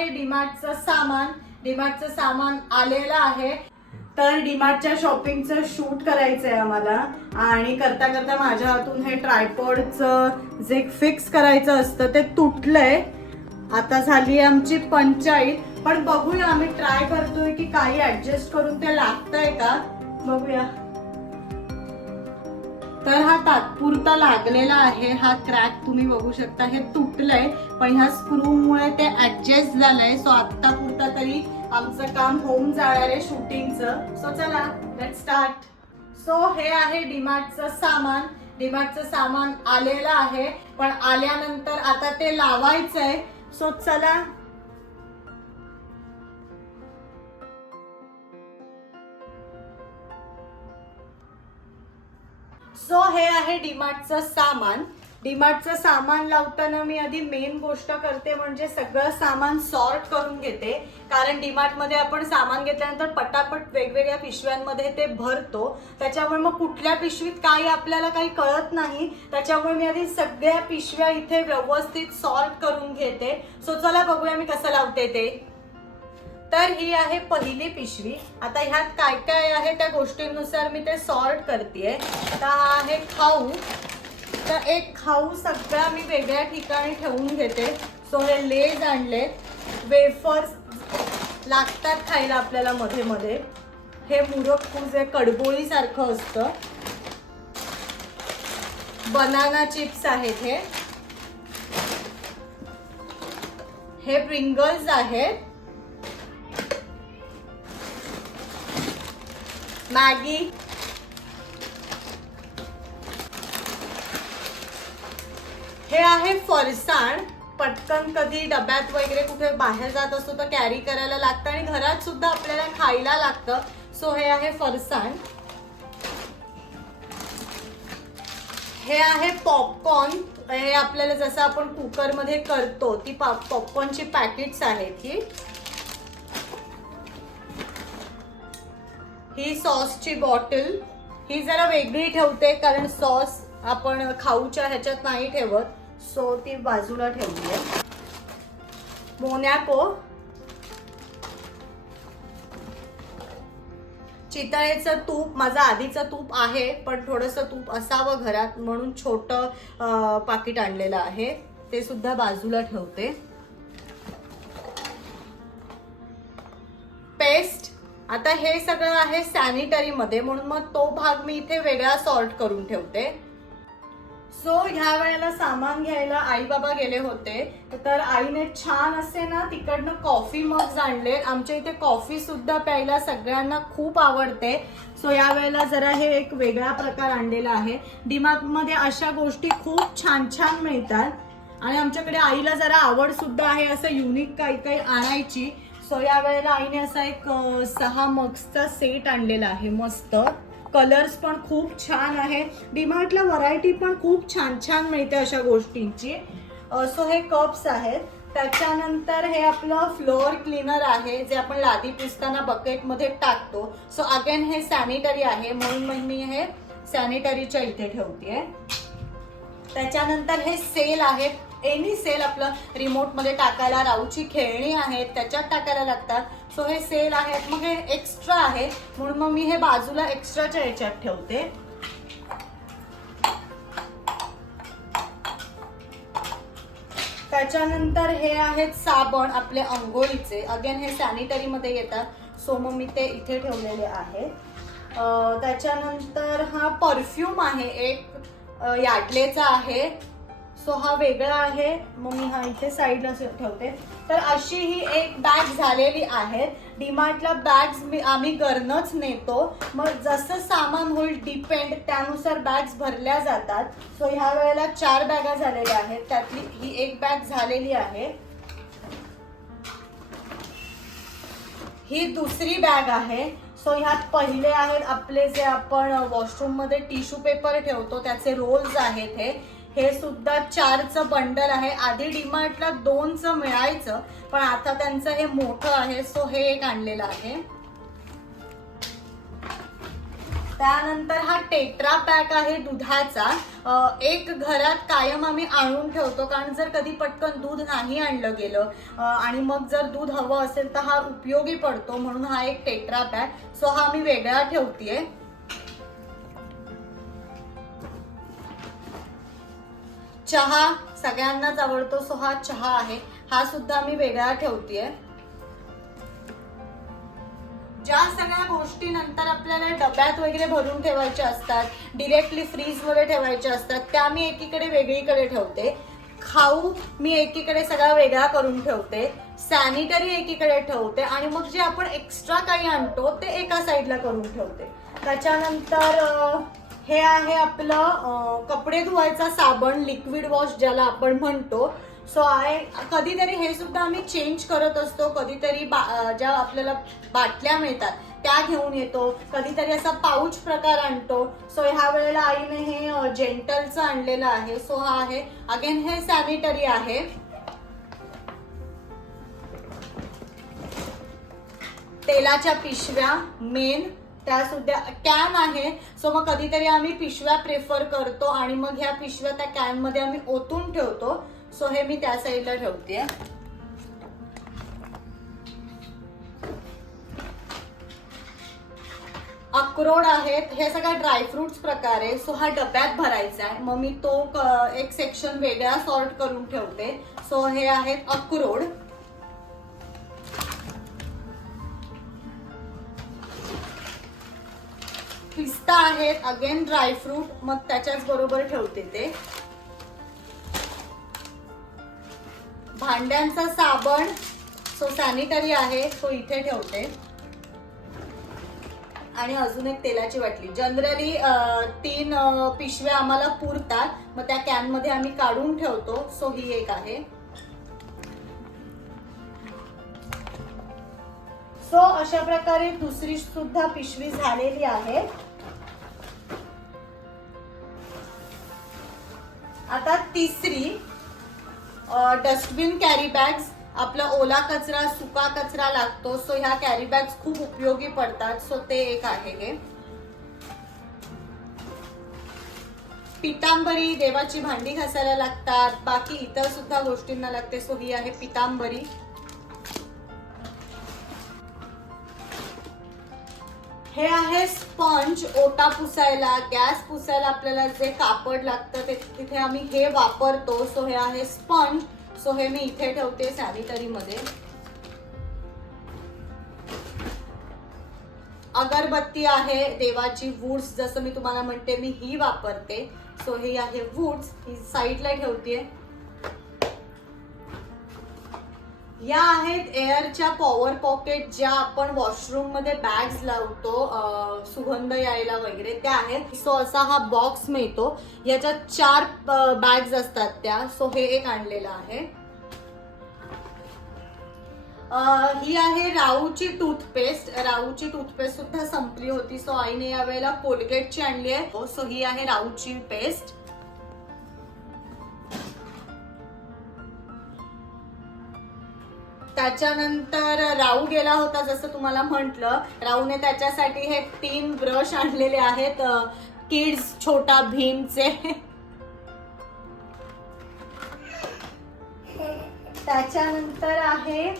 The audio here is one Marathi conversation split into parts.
आहे डीमार्टचं सामान. डीमार्टचं सामान आलेलं आहे. तर डीमार्टच्या शॉपिंगचं शूट करायचंय आम्हाला आणि करता करता माझ्या हातून हे ट्रायपॉडचं जे फिक्स करायचं असतं ते तुटलंय. आता झाली आमची पंचायत, पण बघूया, आम्ही ट्राय करतोय की काही ऍडजस्ट करून ते लागतंय का बघूया. तर हा तात्पुरता लागलेला आहे. हा क्रॅक तुम्ही बघू शकता, हे तुटलंय पण ह्या स्क्रू मुळे ते ऍडजस्ट झालंय. सो आता पुरता तरी आमचं काम होऊन जाणार आहे शूटिंगचं. सो चला लेट्स स्टार्ट. सो हे आहे डीमार्टचं सामान. डीमार्टचं सामान आलेलं आहे, पण आल्यानंतर आता ते लावायचंय. सो चला. सो हे आहे डीमार्टचं सामान. डीमार्टचं सामान लावताना मी आधी मेन गोष्ट करते म्हणजे सगळं सामान सॉर्ट करून घेते. कारण डीमार्ट मध्ये आपण सामान घेतल्यानंतर पटापट वेगवेगळ्या पिशव्यांमध्ये ते भरतो. त्याच्यामुळे मग कुठल्या पिशवीत काही आपल्याला काही कळत नाही. त्याच्यामुळे मी आधी सगळ्या पिशव्या इथे व्यवस्थित सॉर्ट करून घेते. सो चला बघूया मी कसं लावते ते. तर ही आहे पहिली पिशवी. आता ह्यात काय काय आहे त्या गोष्टींनुसार मी ते सॉर्ट करतेय. तर हा आहे खाऊ. तर एक खाऊ सगळा मी वेगळ्या ठिकाणी ठेवून घेते. सो हे लेज आणले, वेफर्स लागतात खायला आपल्याला मध्ये मध्ये. हे मुरक्कू जे कडबोळी सारखं असतं. बनाना चिप्स आहेत हे प्रिंगल्स आहेत. मॅगी, हे आहे फरसाण. पटकन कधी डब्यात वगैरे कुठे बाहेर जात असतो तर कॅरी करायला लागतं आणि घरात सुद्धा आपल्याला खायला लागतं. सो हे आहे फरसाण. हे आहे पॉपकॉर्न. हे आपल्याला जसं आपण कुकर मध्ये करतो ती पॉपकॉर्नची पॅकेट्स आहेत. ही सॉसची बॉटल. ही जरा वेगळी ठेवते कारण सॉस आपण खाऊच्या ह्याच्यात नाही ठेवत. सो ती बाजूला ठेवली आहे. मोनॅको, चितळेचं तूप. माझं आधीचं तूप आहे पण थोडंसं तूप असावं घरात म्हणून छोटं पाकिट आणलेलं आहे. ते सुद्धा बाजूला ठेवते. पेस्ट. आता हे सगळं आहे सॅनिटरी मध्ये म्हणून मग तो भाग मी इथे वेगळा सॉर्ट करून ठेवते. सो ह्या वेळेला सामान घ्यायला आई बाबा गेले होते. तर आईने छान असे ना तिकडनं कॉफी मग्स आणले. आमच्या इथे कॉफी सुद्धा प्यायला सगळ्यांना खूप आवडते. सो या वेळेला जरा हे एक वेगळा प्रकार आणलेला आहे. डीमार्ट मध्ये अशा गोष्टी खूप छान छान मिळतात आणि आमच्याकडे आईला जरा आवड सुद्धा आहे असं युनिक काही काही आणायची. सो या वेळेला आईने असा एक 6 मग्सचा सेट आणलेला आहे. मस्त कलर्स पण खूप छान आहे. डीमार्टला व्हरायटी पण खूप छान छान मिळते अशा गोष्टींची. सो हे कप्स आहेत. त्याच्यानंतर हे आपलं फ्लोअर क्लीनर आहे जे आपण लादी पुसताना बकेटमध्ये टाकतो. सो अगेन हे सॅनिटरी आहे म्हणून मग मी हे सॅनिटरीच्या इथे ठेवतेय. त्याच्यानंतर हे सेल आहेत. एनी सेल आपलं रिमोट मध्ये टाकायला, राऊची खेळणी आहेत त्याच्यात टाकायला लागतात. सो हे सेल आहेत. मग हे एक्स्ट्रा आहे म्हणून मग मी हे बाजूला एक्स्ट्राच्या याच्यात ठेवते. त्याच्यानंतर हे आहेत साबण आपले अंघोळीचे. अगेन हे सॅनिटरी मध्ये येतात. सो मग मी ते इथे ठेवलेले आहेत. त्याच्यानंतर हा परफ्यूम आहे एक, यार्डलेचा आहे. सो हा वेगळा आहे मग मी हा इथे साईडला ठेवते. तर अशी ही एक बॅग झालेली आहे. डीमार्टला बॅग्स आम्ही घरनच नेतो. मग जसं सामान होईल डिपेंड त्यानुसार बॅग्स भरल्या जातात. सो ह्या वेळेला 4 बॅगा झालेल्या आहेत. त्यातली ही एक बॅग झालेली आहे. ही दुसरी बॅग आहे. सो ह्यात पहिले आहेत आपले जे आपण वॉशरूम मध्ये टिश्यू पेपर ठेवतो त्याचे रोल्स आहेत. हे सुद्धा 4चं बंडल आहे. आधी डीमार्टला 2चं मिळायचं पण आता त्यांचं हे मोठं आहे. सो हे एक आणलेलं आहे. त्यानंतर हा टेट्रा पॅक आहे दुधाचा. एक घरात कायम आम्ही आणून ठेवतो कारण जर कधी पटकन दूध नाही आणलं गेलं आणि मग जर दूध हवं असेल तर हा उपयोगी पडतो, म्हणून हा एक टेट्रा पॅक. सो हा मी वेगळा ठेवतेय. चहा सगळ्यांनाच आवडतो, सो हा चहा आहे, हा सुद्धा मी वेगळा ठेवतेय. ज्या सगळ्या गोष्टी नंतर आपल्याला डब्यात वगैरे भरून ठेवायच्या असतात, डिरेक्टली फ्रीज मध्ये ठेवायच्या असतात, त्या मी एकीकडे वेगळीकडे ठेवते. खाऊ मी एकीकडे सगळा वेगळा करून ठेवते. सॅनिटरी एकीकडे ठेवते आणि मग जे आपण एक्स्ट्रा काही आणतो ते एका साईडला करून ठेवते. त्याच्यानंतर हे आहे आपलं कपडे धुवायचा साबण, लिक्विड वॉश ज्याला आपण म्हणतो. सो कधीतरी हे सुद्धा आम्ही चेंज करत असतो. कधीतरी ज्या आपल्याला बाटल्या मिळतात त्या घेऊन येतो, कधीतरी असा पाऊच प्रकार आणतो. सो ह्या वेळेला आईने हे जेंटलचं आणलेलं आहे. सो हा आहे, अगेन हे सॅनिटरी आहे. तेलाच्या पिशव्या मेन, त्या सुद्धा कॅन आहे. सो मग कधीतरी आम्ही पिशव्या प्रेफर करतो आणि मग ह्या पिशव्या त्या कॅन मध्ये आम्ही ओतून ठेवतो. सो हे मी त्या साईडला ठेवते. अक्रोड आहेत, हे सगळं ड्रायफ्रुट्स प्रकार आहे. सो हा डब्यात भरायचा आहे, मग मी तो एक सेक्शन वेगळा सॉर्ट करून ठेवते. सो हे आहेत अक्रोड. पिस्ता आहेत, अगेन ड्रायफ्रूट, मग त्याच्याच बरोबर ठेवते ते. भांड्यांचा साबण, सो सॅनिटरी आहे, तो इथे ठेवते. आणि अजून एक तेलाची बाटली. जनरली 3 पिशव्या आम्हाला पुरतात, मग त्या कॅन मध्ये आम्ही काढून ठेवतो. सो ही एक आहे. सो अशा प्रकारे दुसरी सुद्धा पिशवी झालेली आहे. आता तिसरी डस्टबिन कॅरी बॅग्स. आपला ओला कचरा सुका कचरा लागतो, सो ह्या कॅरी बॅग्स खूप उपयोगी पडतात. सो ते एक आहे. हे पितांबरी, देवाची भांडी घासायला लागतात, बाकी इतर सुद्धा गोष्टींना लागते. सो ही आहे पितांबरी. हे आहे स्पंज, ओटा पुसायला, गॅस पुसायला आपल्याला जे कापड लागतं ते तिथे आम्ही हे वापरतो. सो हे आहे स्पंज. सो हे मी इथे ठेवते सॅनिटरी मध्ये. अगरबत्ती आहे, देवाची वूड्स, जसं मी तुम्हाला म्हणते मी ही वापरते. सो ही आहे वूड्स, ही साईडला ठेवते. या आहेत एअरच्या पॉवर पॉकेट, ज्या आपण वॉशरूम मध्ये बॅग्स लावतो सुगंध यायला वगैरे, त्या आहेत. सो असा हा बॉक्स मिळतो, याच्यात 4 बॅग्स असतात त्या. सो हे एक आणलेलं आहे. ही आहे राऊची टूथपेस्ट. राऊची टूथपेस्ट सुद्धा संपली होती, सो आईने यावेळेला कोलगेटची आणली आहे. सो ही आहे राऊची पेस्ट. त्याच्यानंतर राहू गेला होता, जसं तुम्हाला म्हटलं, राहूने त्याच्यासाठी हे 3 ब्रश आणलेले आहेत, किड्स छोटा भीमचे. त्याच्यानंतर आहे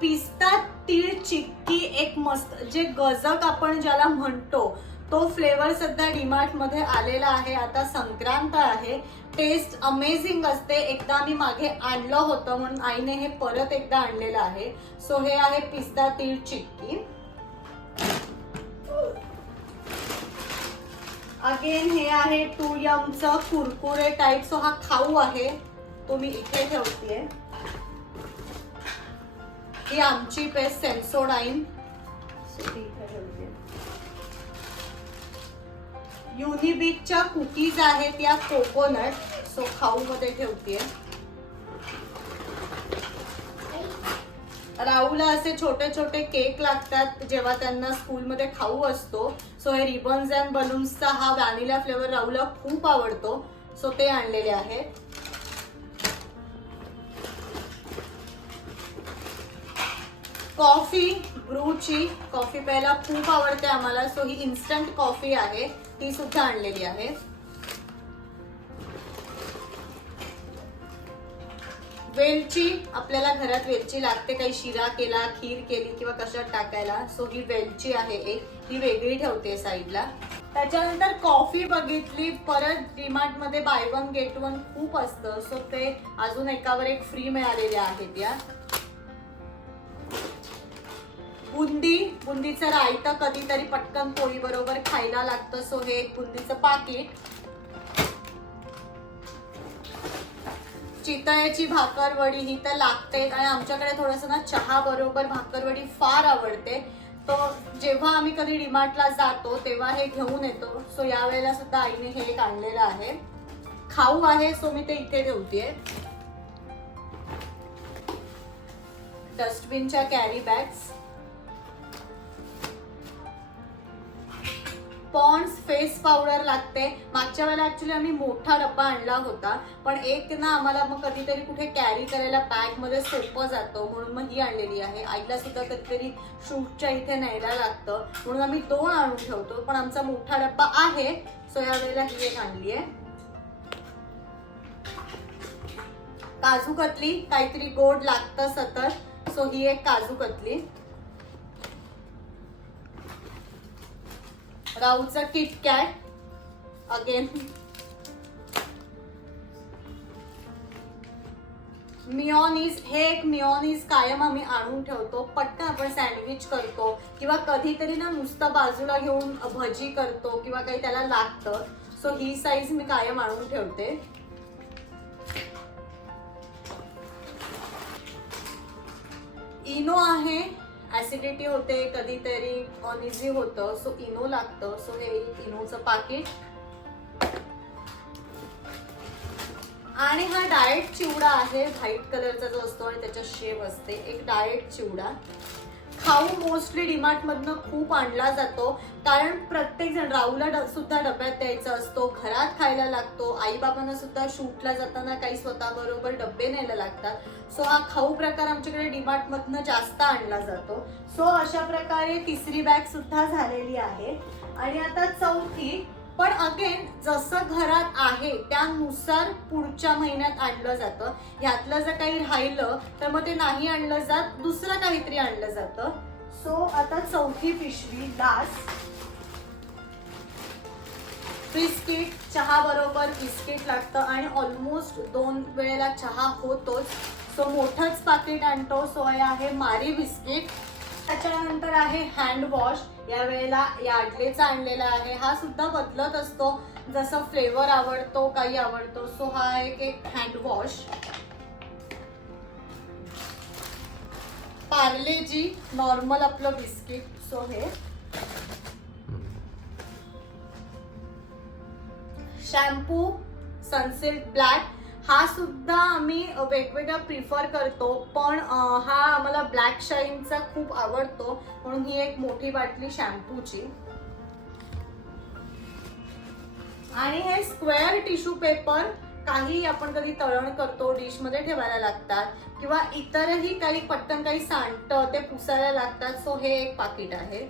पिस्ता तीळ चिक्की, एक मस्त, जे गजक आपण ज्याला म्हणतो तो फ्लेवर सध्या डीमार्ट मध्ये आलेला आहे. आता संक्रांत आहे, टेस्ट अमेझिंग असते. एकदा मी मागे आणलं होतं म्हणून आईने हे परत एकदा आणलेलं आहे. सो हे आहे पिस्ता तीळ चिक्की. अगेन हे आहे 2Yumचं कुरकुरे टाईप. सो हा खाऊ आहे, तो मी इथे ठेवतेय. ही आमची पेस्ट सेन्सोडाइन. युनिबिकच्या कुकीज आहेत या कोकोनट. सो खाऊ मध्ये ठेवतेय. राहूला असे छोटे छोटे केक लागतात जेव्हा त्यांना स्कूलमध्ये खाऊ असतो. सो हे रिबन्स अँड बलून्सचा हा व्हॅनिला फ्लेवर राहूला खूप आवडतो. सो ते आणलेले आहेत. कॉफी, ब्रूची कॉफी प्यायला खूप आवडते आम्हाला. सो ही इन्स्टंट कॉफी आहे, ती सुद्धा आणलेली आहे. वेलची, आपल्याला घरात वेलची लागते, काही शिरा केला, खीर केली किंवा कशात टाकायला. सो ही वेलची आहे एक, ही वेगळी ठेवते साईडला. त्याच्यानंतर कॉफी बघितली. परत डीमार्ट मध्ये बाय वन गेट वन खूप असतं, सो ते अजून एकावर एक फ्री मिळालेल्या आहेत या. बुंदीचं रायतं कधीतरी पटकन पोळी बरोबर खायला लागतं, सो हे एक बुंदीचं पाकिट. चितळेची भाकरवडी ही तर लागते आणि आमच्याकडे थोडंसं ना चहा बरोबर भाकरवडी फार आवडते. तो जेव्हा आम्ही कधी डीमार्टला जातो तेव्हा हे घेऊन येतो. सो यावेळेला सुद्धा आईने हे एक आणलेलं आहे. खाऊ आहे, सो मी ते इथे ठेवतेय. डस्टबिनच्या carry bags. Pond's face powder लागते. मागच्या वेळेला ऍक्च्युली आम्ही मोठा डब्बा आणला होता, पण एक ना आम्हाला मग कधीतरी कुठे कॅरी करायला बॅग मध्ये सोपं जातं म्हणून मग ही आणलेली आहे. आईला सुद्धा कधीतरी शूटच्या इथे न्यायला लागतं म्हणून आम्ही 2 आणून ठेवतो, पण आमचा मोठा डब्बा आहे. सो या वेळेला ही एक आणली आहे. काजू कतली, काहीतरी गोड लागतं सतत, सो ही एक काजू कतली. राऊचं किटकॅट अगेन. मिओनीज, हे एक मिओनीज कायम आम्ही आणून ठेवतो. पटकन आपण सँडविच करतो किंवा कधीतरी ना नुसतं बाजूला घेऊन भजी करतो किंवा काही त्याला लागतं. सो ही साईज मी कायम आणून ठेवते. इनो आहे, ऍसिडिटी होते, कधीतरी अनइझी होतं, सो इनो लागतं. सो हे इनोचं पाकिट. आणि हा डाएट चिवडा आहे, व्हाईट कलरचा जो असतो आणि त्याच्या शेव असते. एक डाएट चिवडा. खाऊ मोस्टली डीमार्ट मधनं खूप आणला जातो, कारण प्रत्येक जण, राहूला सुद्धा डब्यात द्यायचा असतो, घरात खायला लागतो, आई बाबांना सुद्धा शूटला जाताना काही स्वतः बरोबर डब्बे न्यायला लागतात. सो हा खाऊ प्रकार आमच्याकडे डीमार्ट मधनं जास्त आणला जातो. सो अशा प्रकारे तिसरी बॅग सुद्धा झालेली आहे. आणि आता चौथी. पण अगेन जसं घरात आहे त्यानुसार पुढच्या महिन्यात आणलं जातं. ह्यातलं जर काही राहिलं तर मग ते नाही आणलं जात, दुसरं काहीतरी आणलं जातं. सो आता चौथी पिशवी लास्ट. बिस्किट, चहा बरोबर बिस्किट लागतं आणि ऑलमोस्ट 2 वेळेला चहा होतोच. सो मोठंच पाकिट आणतो. सो हे आहे मारी बिस्किट. त्याच्यानंतर आहे हँड वॉश. या वेळेला यार्डलेचा आणलेला आहे. हा सुद्धा बदलत असतो, जसं फ्लेवर आवडतो, काही आवडतो. सो हा एक हँड वॉश. पार्लेजी, नॉर्मल आपलं बिस्किट. सो हे शॅम्पू सनसिल्क ब्लॅक. हा सुद्धा आम्ही वेगवेगळा प्रिफर करतो, पण हा आम्हाला ब्लॅक शाईनचा खूप आवडतो म्हणून ही एक मोठी बाटली शॅम्पूची. आणि हे स्क्वेअर टिश्यू पेपर. काही आपण कधी तळण करतो, डिश मध्ये ठेवायला लागतात किंवा इतरही काही पटकन काही सांडतं ते पुसायला लागतात. सो हे एक पाकिट आहे.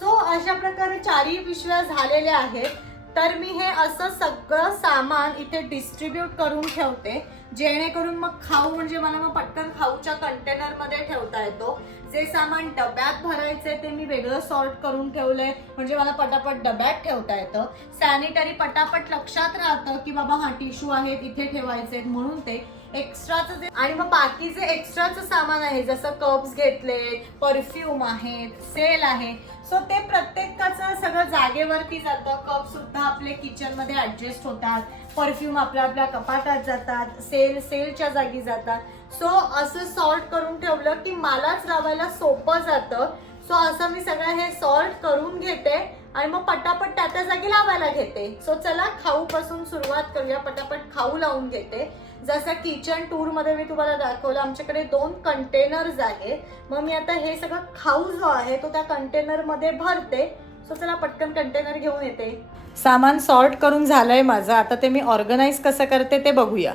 सो अशा प्रकारे 4ही पिशव्या झालेल्या आहेत. तर मी हे असं सगळं सामान इथे डिस्ट्रीब्यूट करून ठेवते, जेणेकरून मग खाऊ म्हणजे मला मग पटकन खाऊच्या कंटेनर मध्ये ठेवता येतो. जे सामान डब्यात भरायचे ते मी वेगळं सॉर्ट करून ठेवलंय, म्हणजे मला पटापट डब्यात ठेवता येतं. सॅनिटरी पटापट लक्षात राहतं की बाबा हा टिश्यू आहेत इथे ठेवायचे म्हणून ते एक्स्ट्राचं. आणि मग बाकीचे एक्स्ट्राचं सामान आहे, जसं कप्स घेतले, परफ्यूम आहेत, सेल आहे. सो ते प्रत्येकाचं सगळं जागेवरती जातं. कप सुद्धा आपले किचन मध्ये ऍडजस्ट होतात, परफ्यूम आपल्या कपाटात जातात, सेलच्या जागी जातात. सो असं सॉर्ट करून ठेवलं की मलाच लावायला सोपं जातं. सो असं मी सगळं हे सॉर्ट करून घेते आणि मग पटापट त्या जागी लावायला घेते. सो चला खाऊ पासून सुरुवात करूया. पटापट खाऊ लावून घेते. जसं किचन टूर मध्ये मी तुम्हाला दाखवलं, आमच्याकडे 2 कंटेनर्स आहेत. मग मी आता हे सगळं खाऊ जो आहे तो त्या कंटेनर मध्ये भरते. सो चला पटकन कंटेनर घेऊन येते. सामान सॉर्ट करून झालंय माझं. आता ते मी ऑर्गनाइज कसं करते ते बघूया.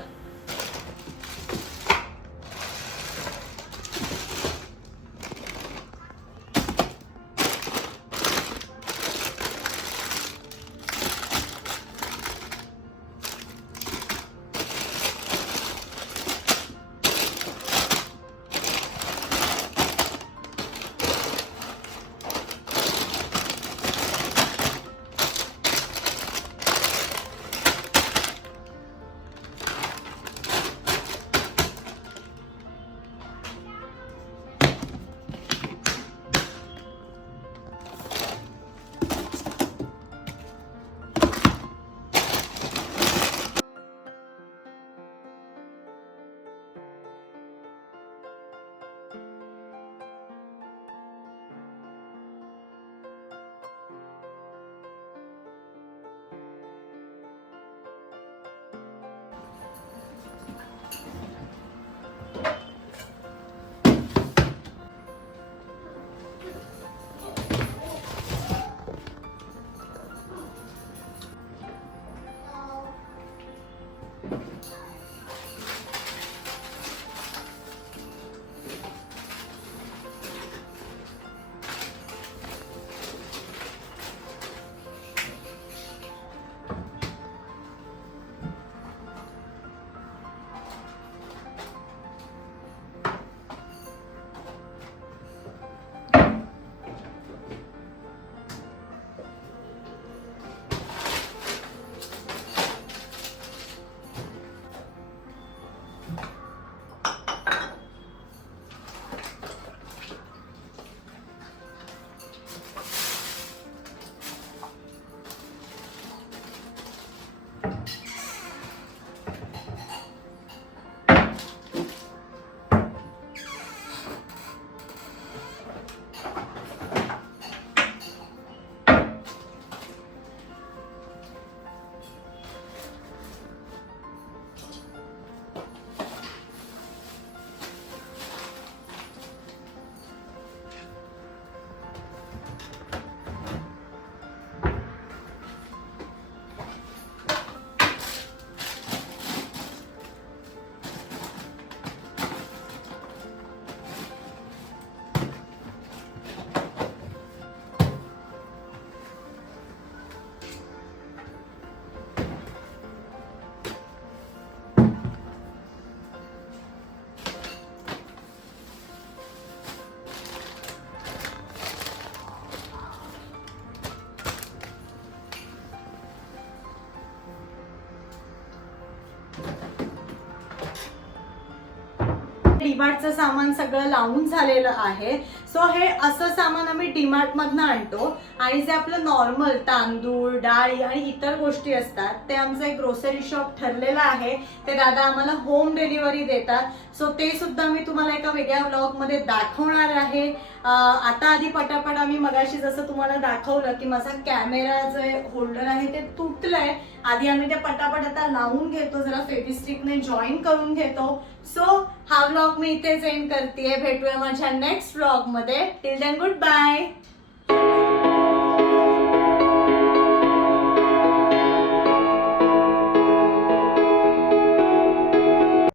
डीमार्टचं सामान सगळं लावून झालेलं आहे. सो हे असं सामान आम्ही डीमार्ट मधनं आणतो आणि जे आपलं नॉर्मल तांदूळ, डाळी आणि इतर गोष्टी असतात ते आमचं एक ग्रोसरी शॉप ठरलेलं आहे. ते दादा आम्हाला होम डिलिव्हरी देतात. सो ते सुद्धा मी तुम्हाला एका वेगळ्या व्लॉग मध्ये दाखवणार आहे. आता आधी पटापट आम्ही मगाशी जसं तुम्हाला दाखवलं की माझा कॅमेरा जे होल्डर आहे ते तुटलंय. आधी आम्ही ते पटापट आता लावून घेतो, जरा फेविस्टिकने जॉईन करून घेतो. सो हा व्लॉग मी इथेच एंड करते. भेटूया माझ्या नेक्स्ट व्लॉग मध्ये. Till then good bye.